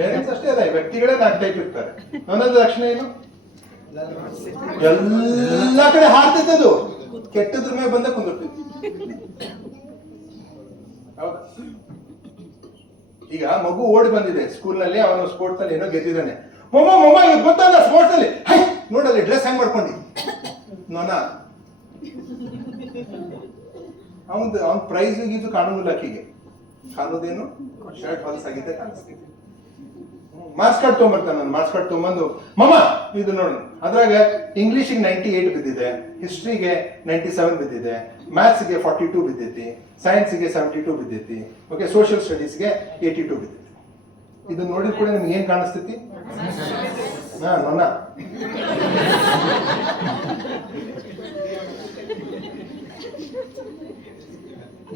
Parents ಅಷ್ಟೇ ಅಲ್ಲ, ವ್ಯಕ್ತಿಗಳೇ 4 type ಇರ್ತಾರೆ. ನೊಣದ ಲಕ್ಷಣ ಏನು? ಎಲ್ಲ ಕಡೆ ಹಾರ್ತೈತೆ ಅದು, ಕೆಟ್ಟದ್ರ ಮೇಲೆ ಬಂದ ಕುಂದಿರ್ತೈತಿ. ಹೌದಾ? ಈಗ ಮಗು ಓಡಿ ಬಂದಿದೆ ಸ್ಕೂಲ್ನಲ್ಲಿ, ಅವನು ಸ್ಪೋರ್ಟ್ಸ್ ನಲ್ಲಿ ಏನೋ ಗೆದ್ದಿದ್ದಾನೆ. ಮೊಮ್ಮ ಇದು ಗೊತ್ತಲ್ಲ ಸ್ಪೋರ್ಟ್ಸ್ ಅಲ್ಲಿ, ನೋಡಲ್ಲಿ ಡ್ರೆಸ್ ಹೆಂಗ್ ಮಾಡ್ಕೊಂಡಿ. ನೋನ ಅವನ್ ಪ್ರೈಸ್ ಇದು ಕಾಣುದಿಲ್ಲ, ಆಕಿಗೆ ಕಾಣೋದೇನು ಶರ್ಟ್ ಹೊಲಸಾಗಿದೆ ಕಾಣಿಸ್ತಿದೆ. ಮಾರ್ಕ್ಸ್ ಕಾರ್ಡ್ ತೊಗೊಂಬರ್ತಾನೆ, ನಾನು ಮಾರ್ಕ್ಸ್ ಕಾರ್ಡ್ ತೊಗೊಂಬಂದು ಮಮ್ಮ ಇದು ನೋಡು, ಅದ್ರಾಗ ಇಂಗ್ಲೀಷಿಗೆ 98 ಬಿದ್ದಿದೆ, ಹಿಸ್ಟ್ರಿಗೆ 97 ಬಿದ್ದಿದೆ, ಮ್ಯಾಥ್ಸ್ಗೆ 42 ಬಿದ್ದೈತಿ, ಸೈನ್ಸ್ಗೆ 72 ಬಿದ್ದೈತಿ, ಓಕೆ, ಸೋಷಿಯಲ್ ಸ್ಟಡೀಸ್ಗೆ 82 ಬಿದ್ದೈತಿ. ಇದು ನೋಡಿದ ಕೂಡ ನಿಮ್ಗೆ ಏನ್ ಕಾಣಿಸ್ತೈತಿ? ನೋನ.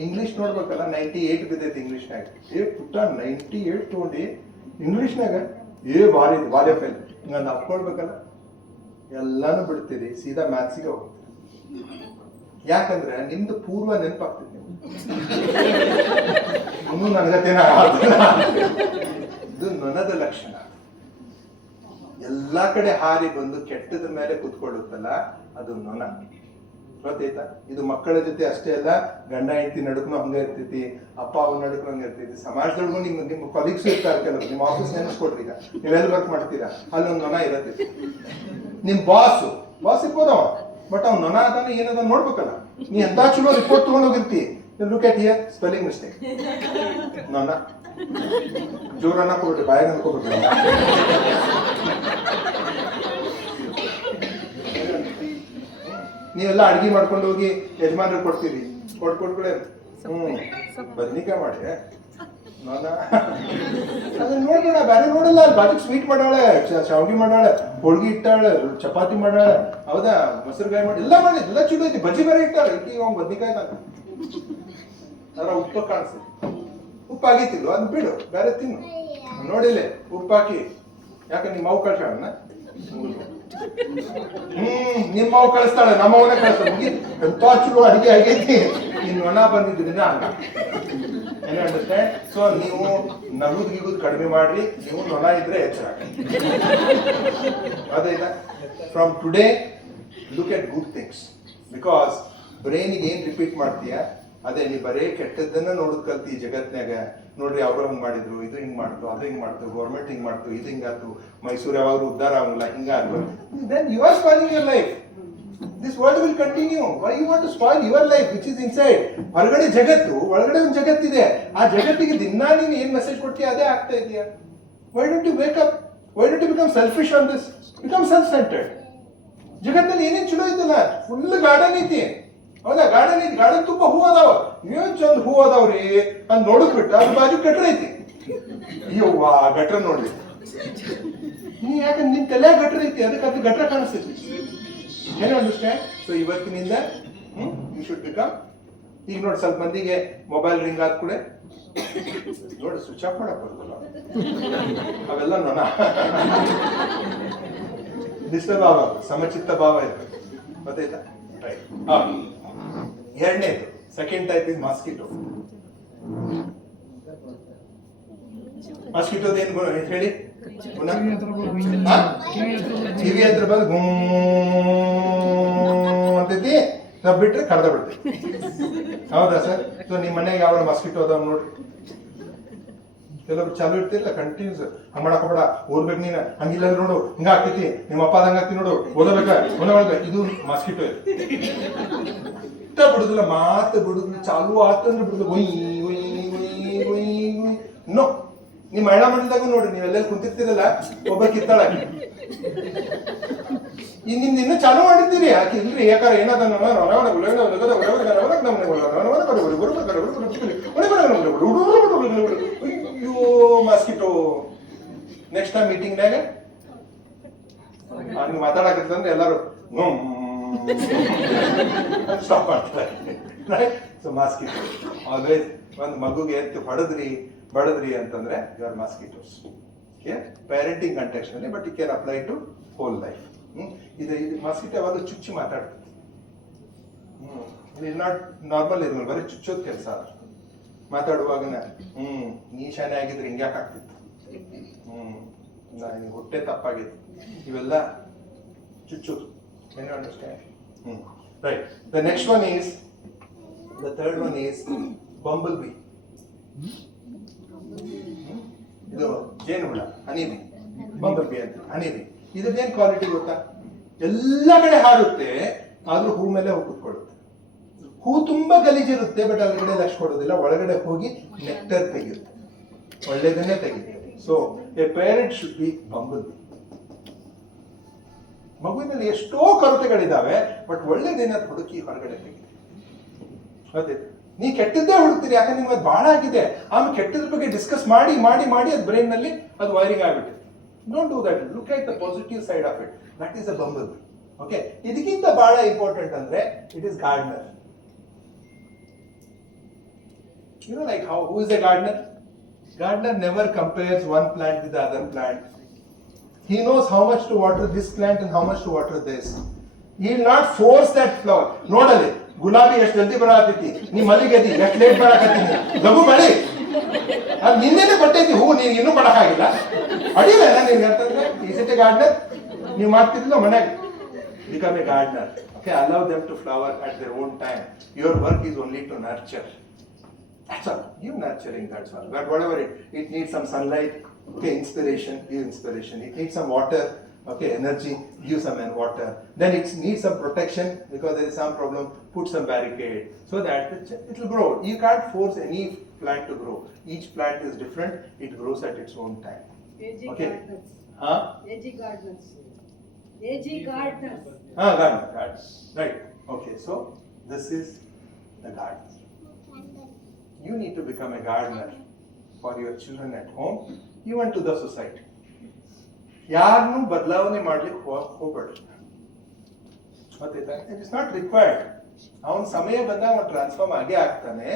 ಇಂಗ್ಲಿಷ್ ನೋಡ್ಬೇಕಲ್ಲ, 98 ಬಿದ್ದೈತಿ ಇಂಗ್ಲಿಷ್ನಾಗ. ಪುಟ್ಟ 98 ತಗೊಂಡು ಇಂಗ್ಲಿಷ್ನಾಗ ಭಾರಿ ಬಾಲ್ಯ ಫೇಲ್ ನಾನು ಅಪ್ಕೊಳ್ಬೇಕಲ್ಲ, ಎಲ್ಲಾನು ಬಿಡ್ತೀರಿ, ಸೀದಾ ಮ್ಯಾಥ್ಸಿಗೆ ಹೋಗ್ತೀರಿ. ಯಾಕಂದ್ರೆ ನಿಮ್ದು ಪೂರ್ವ ನೆನಪಾಗ್ತೈತಿ. ಇನ್ನೂ ನನಗತ್ತೇನ ಇದು ನೊಣದ ಲಕ್ಷಣ. ಎಲ್ಲಾ ಕಡೆ ಹಾರಿ ಬಂದು ಕೆಟ್ಟದ ಮೇಲೆ ಕುತ್ಕೊಳ್ಳುತ್ತಲ್ಲ, ಅದು ನೊಣ. ಗೊತ್ತಾಯ್ತಾ? ಇದು ಮಕ್ಕಳ ಜೊತೆ ಅಷ್ಟೇ ಅಲ್ಲ, ಗಂಡ ಹೆಂಡತಿ ನಡುಕನು ಹಂಗ ಇರ್ತೈತಿ, ಅಪ್ಪ ಅವ್ನ ನಡುಕನು ಹಂಗ ಇರ್ತೈತಿ, ಸಮಾಜದೊಳಗೂ ನಿಮ್ಮ ಕೊಲೀಗ್ಸ್ ಇರ್ತಾರೆ ಕೆಲವರು. ನಿಮ್ಮ ಆಫೀಸ್ ನೆನೆಸ್ಕೊಡ್ರಿ, ಈಗ ನೀವೆಲ್ಲ ವರ್ಕ್ ಮಾಡ್ತೀರಾ, ಅಲ್ಲಿ ಒಂದು ನೊಣ ಇರತ್ತೈತಿ. ನಿಮ್ ಬಾಸ್ ಇರ್ಬೋದವ, ಬಟ್ ಅವ್ನು ನೊಣ ಅದಾನ ಏನದ ನೋಡ್ಬೇಕಲ್ಲ. ನೀ ಎಂತ ಚಲೋ ರಿಪೋರ್ಟ್ ತಗೊಂಡ್ ಹೋಗಿರ್ತಿ, look at here spelling mistake, ನೊಣ. ಜೋರ್ ಅನ್ನಕೋಬಿಟ್ರಿ, ಬಾಯಾಗ ಅನ್ಕೋಬಿಟ್ರಿ. ನೀವೆಲ್ಲ ಅಡ್ಗೆ ಮಾಡ್ಕೊಂಡು ಹೋಗಿ ಯಜಮಾನ್ರಿಗೆ ಕೊಡ್ತೀರಿ, ಕೊಟ್ಕೊಡ್ಕೊಳ್ಳೆ ಬದ್ನಿಕಾಯಿ ಮಾಡಿ ನೋಡ, ಅದನ್ನ ನೋಡ್ಬೇಡ, ಬೇರೆ ನೋಡಲ್ಲ. ಅಲ್ಲಿ ಬಾಜುಕ್ ಸ್ವೀಟ್ ಮಾಡಾಳೆ, ಶಾವ್ಗಿ ಮಾಡಾಳೆ, ಹೋಳ್ಗಿ ಇಟ್ಟಾಳೆ, ಚಪಾತಿ ಮಾಡಾಳೆ, ಹೌದಾ, ಮೊಸರುಗಾಯಿ ಮಾಡಿ ಎಲ್ಲ ಮಾಡಿ, ಎಲ್ಲ ಚೂಡು ಐತಿ. ಬಜ್ಜಿ ಬೇರೆ ಇಟ್ಟಾಳೆ, ಈಗ ಅವ್ನು ಬದ್ನಿಕಾಯಿ ತಾನೆ. ಅದ್ರ ಉಪ್ಪು ಕಾಣಿಸ್ತದೆ, ಉಪ್ಪು ಆಗೈತಿಲ್ವ ಅದನ್ನ ಬಿಡು, ಬೇರೆ ತಿನ್ನು. ನೋಡಿಲ್ಲ ಉಪ್ಪಾಕಿ, ಯಾಕೆ ನಿಮ್ಮ ಮಾವು ಕಳ್ಸಾಳನ್ನ? ನಿಮ್ಮ ಮಾವು ಕಳಿಸ್ತಾಳೆ, ನಮ್ಮವನೇ ಕಳಿಸ್ತಾಳೆ. ಮುಗಿದ್ ಎಂತ ಚಲೋ ಅಡಿಗೆ ಆಗೈತಿ, ಇನ್ ನೊಣ ಬಂದಿದ್ರಿಂದ ಹಂಗ. ಏನ್ ಅಂಡರ್ಸ್ಟ್ಯಾಂಡ್? ಸೊ ನೀವು ನಗುದ್ ಗಿಗುದ್ ಕಡಿಮೆ ಮಾಡ್ರಿ, ನೀವು ನೊಣ ಇದ್ರೆ ಎಚ್ಚರ. ಅದಾಯ್ತಾ? From today look at good things, because ಬ್ರೈನಿಗೆ ಏನ್ ರಿಪೀಟ್ ಮಾಡ್ತೀಯ ಅದೇ. ನೀ ಬರೇ ಕೆಟ್ಟದ್ದನ್ನ ನೋಡೋದ್ ಕಲ್ತಿ ಜಗತ್ನಾಗ. ನೋಡ್ರಿ ಅವ್ರು ಹಂಗ್ ಮಾಡಿದ್ರು, ಇದು ಹಿಂಗ್ ಮಾಡ್ತು, ಅದು ಹಿಂಗ್ ಮಾಡ್ತು, ಗೌರ್ಮೆಂಟ್ ಹಿಂಗ್ ಮಾಡ್ತು, ಇದು ಹಿಂಗಾತು, ಮೈಸೂರು ಯಾವಾಗ್ಲೂ ಉದ್ಧಾರ ಆಗಲ್ಲ, ಹಿಂಗಾಗ್ಲು. Then you are spoiling your life. This world will continue. Why you want to spoil your life which is inside? ಹೊರಗಡೆ ಜಗತ್ತು, ಒಳಗಡೆ ಒಂದು ಜಗತ್ತಿದೆ. ಆ ಜಗತ್ತಿಗೆ ದಿನಾ ನೀನು ಏನ್ ಮೆಸೇಜ್ ಕೊಡ್ತೀಯ ಅದೇ ಆಗ್ತಾ ಇದೆಯಾ? Why don't you wake up? Why don't you become selfish on this? Become self-centered. ಜಗತ್ತಲ್ಲಿ ಏನೇನ್ ಚಲೋ ಐತಲ್ಲ, ಫುಲ್ ಗಾರ್ಡನ್ ಐತಿ, ಹೌದಾ? ಗಾರ್ಡನ್ ಐತಿ, ಗಾರ್ಡನ್ ತುಂಬಾ ಹೂ ಅದಾವ, ಏನ್ ಚಂದ ಹೂ ಅದಾವ್ರಿ ಅಂತ ನೋಡಕ್ ಬಿಟ್ಟ ಅದ್ರ ಬಾಜು ಗಟ್ರ ಐತಿ. ಅಯ್ಯವ್ವಾ ಗಟ್ರ ನೋಡ್ರಿ, ನೀ ಯಾಕಂದ್ರೆ ನಿನ್ ತಲೆ ಗಟ್ರ ಐತಿ, ಅದಕ್ಕೆ ಅದು ಗಟ್ರ ಕಾಣಿಸ್ತೈತಿ. ಏನು ಅಂಡರ್ಸ್ಟ್ಯಾಂಡ್? ಸೊ ಇವತ್ತಿನಿಂದ ಯು ಶುಡ್ ಬಿಕಮ್. ಈಗ ನೋಡಿ ಸ್ವಲ್ಪ ಮಂದಿಗೆ ಮೊಬೈಲ್ ರಿಂಗ್ ಆದ ಕೂಡ ನೋಡಿ ಸ್ವಿಚ್ ಆಫ್ ಮಾಡಕ್ ಬರ್ತಲ್ಲ, ಅವೆಲ್ಲ ನೊಣ. ಡಿಸ್ಟರ್ಬ್ ಆಗ ಸಮಚಿತ್ತ ಭಾವ ಇರ್ತದೆ, ಗೊತ್ತಾಯ್ತಾ? ರೈಟ್. ಎರಡನೇದು ಸೆಕೆಂಡ್ ಟೈಪ್ ಇಸ್ ಮಾಸ್ಕಿಟೋ. ಮಾಸ್ಕಿಟೋದ ಏನ್ ಗುಣ ಹೇಳಿ? ಟಿವಿ ಹತ್ರ ಬಂದು ಗುಮ್ ಅಂತೈತಿ, ನಾವು ಬಿಟ್ರೆ ಕಡ್ದ ಬಿಡ್ತೈತಿ. ಹೌದಾ ಸರ್? ಸೊ ನಿಮ್ ಮನೆಗೆ ಯಾವ ಮಾಸ್ಕಿಟೋ ಅದಾವ ನೋಡ್ರಿ. ಕೆಲವೊಬ್ರು ಚಾಲು ಇರ್ತಿರ್ಲಿಲ್ಲ, ಕಂಟಿನ್ಯೂಸ್ ಹಂಗ ಮಾಡಕೋಬೇಡ, ಓದ್ಬೇಕು ನೀನು, ಹಂಗಿಲ್ಲ ನೋಡು ಹಿಂಗ ಆಗ್ತೈತಿ, ನಿಮ್ಮ ಅಪ್ಪ ಹಂಗ ಆಗ್ತಿ ನೋಡು, ಓದಬೇಕ ಒಳಗ. ಇದು ಮಾಸ್ಕಿಟೋ ಬಿಡುದಿಲ್ಲ, ಮಾತು ಬಿಡುದಿಲ್ಲ, ಚಾಲು ಆತಂದ್ರೆ ಬಿಡುದಿಲ್ಲ, ಒಯ್ ಒಯ್ ಒಯ್ ಒಯ್ ನೋ. ನಿಮ್ ಮಹಿಳಾ ಮಂಡಲದಾಗೂ ನೋಡ್ರಿ, ನೀವೆಲ್ಲ ಕುಂತಿರ್ತಿರಲ್ಲ, ಒಬ್ಬ ಕಿತ್ತಾಳಾಕಿ ಈಗ ನಿಮ್ದು ಇನ್ನೂ ಚಾಲು ಮಾಡಿದ್ದೀರಿ, ಆಕೆ ಇಲ್ರಿ ಯಾಕಾರ ಏನದ ಮಾಸ್ಕಿಟೋ. ನೆಕ್ಸ್ಟ್ ಟೈಮ್ ಮೀಟಿಂಗ್ನಾಗ ನೀವು ಮಾತಾಡಕತ್ತಂದ್ರೆ ಎಲ್ಲಾರು ಸ್ಟಾಪ್ ಮಾಡ್ತಾರೆ. ಸೊ ಮಾಸ್ಕಿಟೋ ಆಲ್ವೇಸ್ ಒಂದು ಮಗುಗೆ ಎತ್ತು ಬಡದ್ರಿ ಅಂತಂದ್ರೆ you are mosquitoes. Parenting context ಅಲ್ಲಿ, but you can apply to whole life. ಇದು ಮಾಸ್ಕಿಟೋ ಯಾವಾಗ ಚುಚ್ಚಿ ಮಾತಾಡ್ತದೆ. ಇದು ನಾಟ್ ನಾರ್ಮಲ್, ಇದು ಬರೀ ಚುಚ್ಚೋದ್ ಕೆಲಸ. ಮಾತಾಡುವಾಗನ ನೀ ಶಾನೆ ಆಗಿದ್ರೆ ಹಿಂಗ್ಯಾಕೆ ಆಗ್ತಿತ್ತು, ನಾನು ಹೊಟ್ಟೆ ತಪ್ಪಾಗಿದೆ ಇವೆಲ್ಲ ಚುಚ್ಚು. Can you understand? Right. The next one is, the third one is bumblebee. ಇದು ಜೇನುಹುಳ, ಹನಿಬಿ. ಬಂಬಲ್ಬಿ ಅಂತ ಹನಿಬಿ. ಇದಕ್ಕೇನು ಕ್ವಾಲಿಟಿ ಗೊತ್ತಾ? ಎಲ್ಲ ಕಡೆ ಹಾರುತ್ತೆ, ಆದ್ರೂ ಹೂ ಮೇಲೆ ಹೋಗಿ ಕೂತ್ಕೊಳ್ಳುತ್ತೆ. ಹೂ ತುಂಬಾ ಗಲೀಜಿರುತ್ತೆ, ಬಟ್ ಒಳಗಡೆ ಲಕ್ಷ ಕೊಡೋದಿಲ್ಲ. ಒಳಗಡೆ ಹೋಗಿ ನೆಕ್ಟರ್ ತೆಗೆಯುತ್ತೆ, ಒಳ್ಳೆದನ್ನೇ ತೆಗೆಯುತ್ತೆ. So a parent should be bumblebee. ಮಗುವಿನಲ್ಲಿ ಎಷ್ಟೋ ಕೊರತೆಗಳಿದಾವೆ, ಬಟ್ ಒಳ್ಳೆದೇನ ಹುಡುಕಿ ಹೊರಗಡೆ ತೆಗಿದೆ. ಅದೇ ನೀ ಕೆಟ್ಟದ್ದೇ ಹುಡುಕ್ತೀರಿ, ಯಾಕಂದ್ರೆ ನಿಮ್ಗೆ ಅದು ಬಹಳ ಆಗಿದೆ. ಆಮೇಲೆ ಕೆಟ್ಟದ್ರ ಬಗ್ಗೆ ಡಿಸ್ಕಸ್ ಮಾಡಿ ಮಾಡಿ ಮಾಡಿ ಅದು ಬ್ರೈನ್ ನಲ್ಲಿ ಅದು ವೈರಿಂಗ್ ಆಗ್ಬಿಟ್ಟಿದೆ. Don't do that. Look at the positive side of it. That is a bumble. Okay, ಇದಕ್ಕಿಂತ ಬಹಳ ಇಂಪಾರ್ಟೆಂಟ್ ಅಂದ್ರೆ it is gardener. You know, like who is a gardener? Gardener never compares one plant with the other plant. He knows how much to water this plant and how much to water this. He will not force that flower. ನೋಡಲಿ ಗುಲಾಬಿ ಎಷ್ಟು ಜಲ್ದಿ ಬರತೈತಿ, ನೀ ಮಲ್ಲಿಗೆದಿ ಎಷ್ಟು late ಬರಕತ್ತೀನಿ, ಲಘು ಬೆಳಿ. ಅದು ನಿನ್ನೆನೆ ಕೊಟ್ಟೈತಿ ಹೂ, ನೀನು ಇನ್ನೂ ಕೊಡಕ್ಕಾಗಿಲ್ಲ. ಅಡಿಲ್ಲ ನಿನ್ಗೆ ಅಂತಂದ್ರೆ ಈಸ್ ಇಟ್ ಎ ಗಾರ್ಡನರ್? ನೀವು ಮಾಡ್ತಿದ್ದಿಲ್ಲ ಮನೆಗೆ. Become a gardener. Okay, allow them to flower at their own time. Your work is only to nurture. That's all. Give nurturing, that's all. But whatever it needs some sunlight, okay, inspiration, give inspiration. It needs some water, okay, energy, give some water. Then it needs some protection because there is some problem, put some barricade so that it will grow. You can't force any plant to grow. Each plant is different, it grows at its own time. Okay? Huh? AG gardeners. AG gardeners. Garden. Right. Okay, so this is the garden. You need to become a gardener for your children at home, even to the society. ಯಾರನ್ನು ಬದಲಾವಣೆ ಮಾಡ್ಲಿಕ್ಕೆ ಹೋಗ್ಬೇಡ್ರಿ. ಗೊತ್ತಾಯ್ತಾ? It is not required. ಅವನ ಸಮಯ ಬಂದಾಗ ಅವನು transform ಆಗೇ ಆಗ್ತಾನೆ.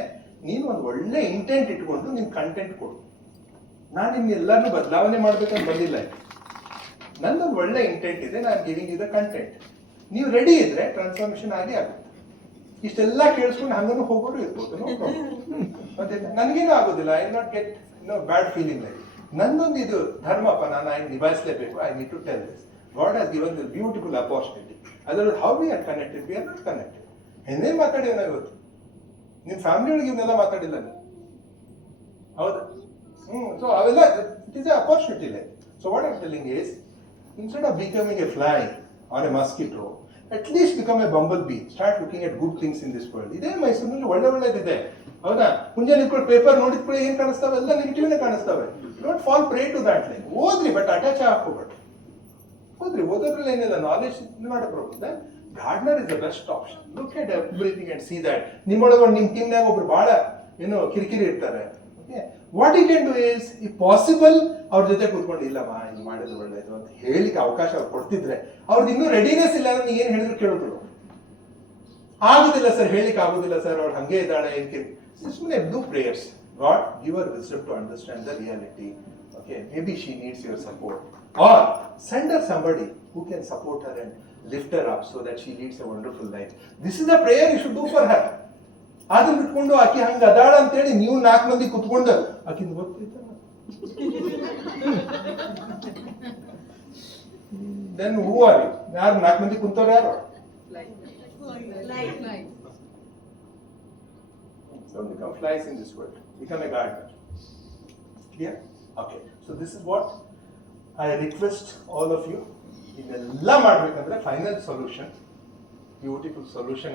ನೀನು ಒಂದು ಒಳ್ಳೆ ಇಂಟೆಂಟ್ ಇಟ್ಕೊಂಡು ನಿನ್ ಕಂಟೆಂಟ್ ಕೊಡು. ನಾನು ನಿಮ್ಮೆಲ್ಲರನ್ನು ಬದಲಾವಣೆ ಮಾಡ್ಬೇಕಂತ ಬಂದಿಲ್ಲ. ನಂದೊಂದು ಒಳ್ಳೆ ಇಂಟೆಂಟ್ ಇದೆ, ನಾನು ಗಿವಿಂಗ್ ಯು ದ ಕಂಟೆಂಟ್. ನೀವು ರೆಡಿ ಇದ್ರೆ ಟ್ರಾನ್ಸ್ಫಾರ್ಮೇಶನ್ ಆಗೇ ಆಗುತ್ತೆ. ಇಷ್ಟೆಲ್ಲ ಕೇಳಿಸ್ಕೊಂಡು ಹಂಗನು ಹೋಗೋರು ಇರ್ಬೋದು. ಮತ್ತೆ ನನಗೇನು ಆಗೋದಿಲ್ಲ. I not get bad feeling like. ನಂದೊಂದು ಇದು ಧರ್ಮಪ್ಪ, ನಾನು ನಿಭಾಯಿಸಲೇಬೇಕು. I need to tell this. God has given this beautiful opportunity. ಅದರಲ್ಲಿ how we are connected, we are not connected. ಏನೇನು ಮಾತಾಡಿವ ನಾವು ಇವತ್ತು? ನಿಮ್ಮ ಫ್ಯಾಮಿಲಿ ಒಳಗೆ ಇವನ್ನೆಲ್ಲ ಮಾತಾಡಿಲ್ಲ ನೀವು, ಹೌದಾ? ಸೊ ಅವೆಲ್ಲ it is A opportunity like. So what I am telling is, instead of becoming a fly or a mosquito, at least become a bumblebee. Start looking at good things in this world. ಇದೇ ಮೈಸೂರಿನಲ್ಲಿ ಒಳ್ಳೆದಿದೆ, ಹೌದಾ? ಮುಂಜಾನೆ ಇಟ್ಕೊಂಡು paper ನೋಡಿದ ಕೂಡ ಏನ್ ಕಾಣಿಸ್ತವೆ? ಎಲ್ಲ ನೆಗೆಟಿವ್ನೇ ಕಾಣಿಸ್ತವೆ. Don't fall prey to that like. ಓದ್ರಿ, ಬಟ್ ಅಟ್ಯಾಚ್ ಹಾಕೋಬೇಡಿ. ಓದ್ರಿ, ಓದೋದ್ರಲ್ಲಿ ಏನಿಲ್ಲ, knowledge not a problem. Gardener is the best option. Look at everything and see that. ನಿಮ್ಮೊಳಗೆ ನಿಮ್ಮ ಟೀಮ್ನಾಗ ಒಬ್ರು ಬಹಳ ಕಿರಿಕಿರಿ ಇರ್ತಾರೆ. What you can do is, if possible ಅವ್ರ ಜೊತೆ ಕೂತ್ಕೊಂಡು, ಇಲ್ಲಮ್ಮ ಇದು ಮಾಡಿದ್ರೆ ಒಳ್ಳೇದು ಅಂತ ಹೇಳಿಕ್ಕೆ ಅವಕಾಶ ಅವ್ರು ಕೊಡ್ತಿದ್ರೆ, ಅವ್ರದ್ದು ಇನ್ನೂ ರೆಡಿನೆಸ್ ಇಲ್ಲ ಅಂದ್ರೆ ಏನ್ ಹೇಳಿದ್ರು ಕೇಳಿದ್ರು. ಆಗುದಿಲ್ಲ ಸರ್, ಹೇಳಿಕ್ಕೆ ಆಗುದಿಲ್ಲ ಸರ್, ಅವ್ರು ಹಂಗೆ ಇದ್ದಾಳೆ, ಸುಮ್ಮನೆ do prayers. God give her wisdom to understand the reality. Okay, maybe she needs your support, or send her somebody who can support her and lift her up so that she leads a wonderful life. This is the prayer you should do for her. ಅದನ್ನ ಬಿಟ್ಕೊಂಡು ಆಕಿ ಹಂಗ ಅದಾಳ ಅಂತೇಳಿ ನೀವು 4 ಮಂದಿ ಕುತ್ಕೊಂಡು ಆಕಿಂದ ಗೊತ್ತೈತ then who are you? ಯಾರು 4 ಮಂದಿ ಕುಂತವ್ರು ಯಾರು? So become flies in this world. Become a gardener. Clear? Okay. So this is what I request all of you. ಇದೆಲ್ಲ ಮಾಡ್ಬೇಕಂದ್ರೆ ಫೈನಲ್ ಸೊಲ್ಯೂಷನ್, ಬ್ಯೂಟಿಫುಲ್ ಸೊಲ್ಯೂಷನ್